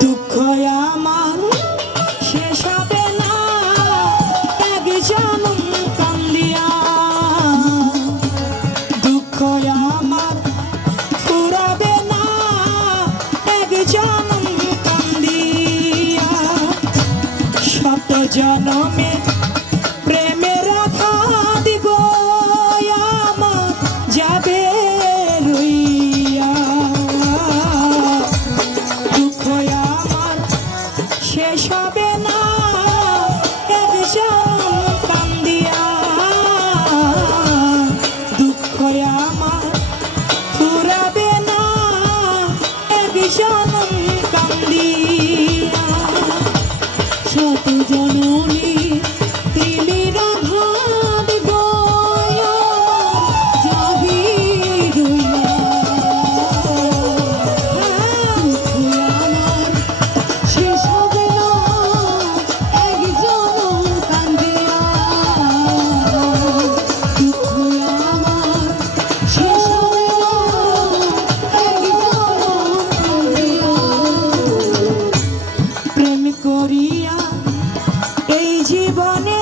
দুঃখ আমার শেষ হবে না এক জনম কান্দিয়া, দুঃখ আমার ফুরাবে না এক জনম কান্দিয়া, শত জনমে প্রেমের আঘাত গো আমার যাবে রইয়া, দুঃখ আমার শেষ হবে না এক জনম কান্দিয়া, দুঃখ আমার ফুরাবে না এক জনম কান্দিয়া, শত জননী প্রেমের আঘাত গো আমার যাবে রইয়া, দুঃখ আমার শেষ হবে না এক জনম কান্দিয়া, দুঃখ আমার শেষ হবে না এক জনম কান্দিয়া, প্রেম করিয়া এই জীবনে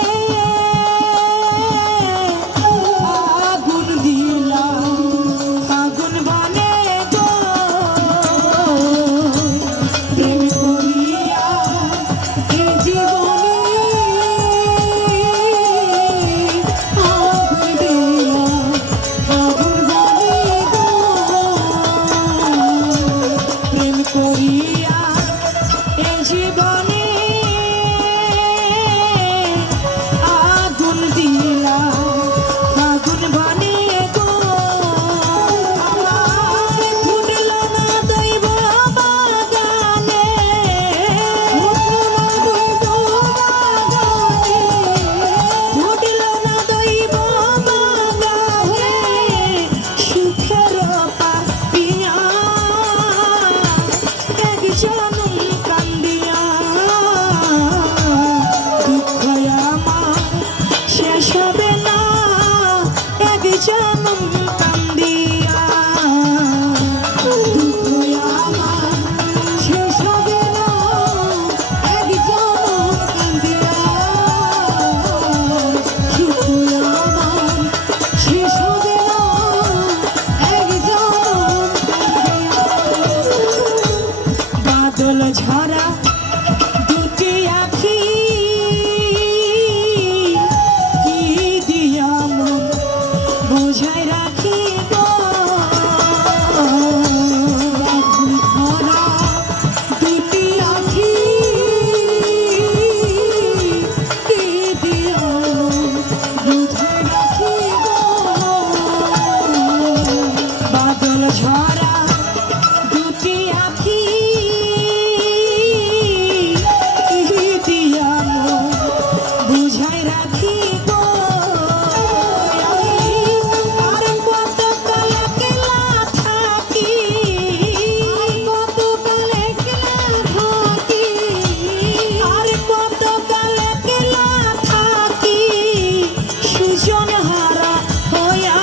আগুন দিলাম আগুন বনে গো, প্রেম করিয়া এই জীবনে আগুন দিলাম আগুন বনে গো, প্রেম করিয়া এই জীবনে আগুন দিলাম আগুন বানিয়ে গো, আমার ফুটল না দৈব বাগানে, ফুটল না দৈব বাগানে, সুখের পাপিয়া এক জনম কান্দিয়া, দুঃখ আমার শেষ হবে না এক জনম কান্দিয়া, দুঃখ আমার শেষ হবে না এক জনম কান্দিয়া, সুখ আমার শেষ হবে না এক জনম কান্দিয়া, বাদল ঝরা দুটি আখি কি দিয়া মন বোঝাই রাখি গো, বাদল ঝরা দুটি আখি কি দিয়া মন বোঝাই রাখি গো, বাদল ঝরা দুটি আখি কি দিয়া মন বুঝাই রাখি গো, আর কত কাল একলা থাকি, কত কাল একলা থাকি, আর কত কাল একলা থাকি, সুজন হারা হইয়া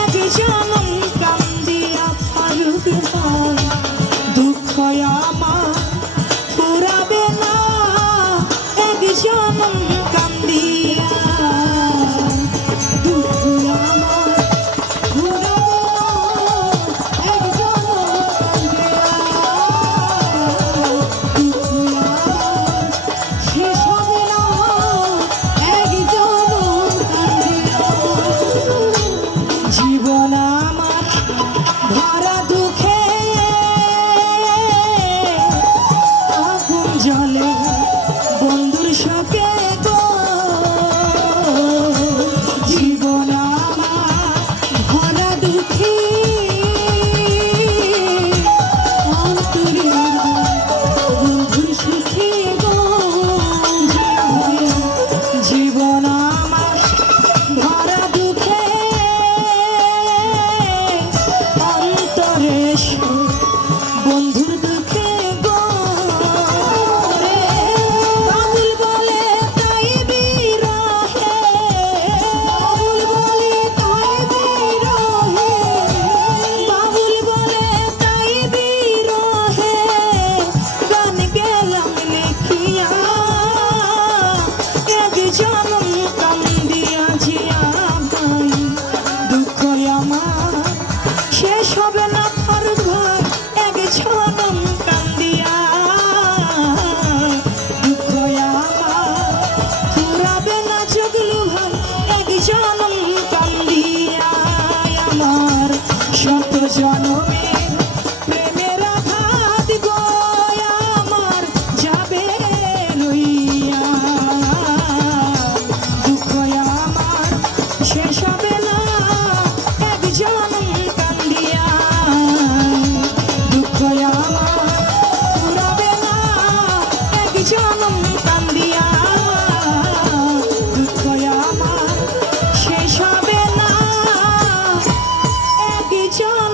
এক জনম কান্দিয়া ফারুক ভাই, দুঃখ আমার ফুরাবে না এক জনম কান্দিয়া, দুঃখ আমার ফুরাবে না এক জনম কান্দিয়া, দুঃখ আমার শেষ হবে না এক জনম কান্দিয়া, জীবন আমার ভরা দুঃখে আগুন জ্বলে বন্ধুর শোকে গো, জীবন আমার ভরা দুঃখে অন্তরে বন্ধুর সুখে গো, জীবন আমার ভরা দুঃখে শেষ হবে না তার ঘর এক জনম কান্দিয়া দুঃখ আমার ফুরাবে না জগলু ভাই এক জনম কান্দিয়া আমার শত জনমের প্রেমের আঘাত গো আমার যাবে রইয়া দুঃখ আমার শেষ হবে না এক জনম কান্দিয়া দুঃখ আমার ফুরাবে না এক জনম কান্দিয়া দুঃখ আমার শেষ হবে না এক জনম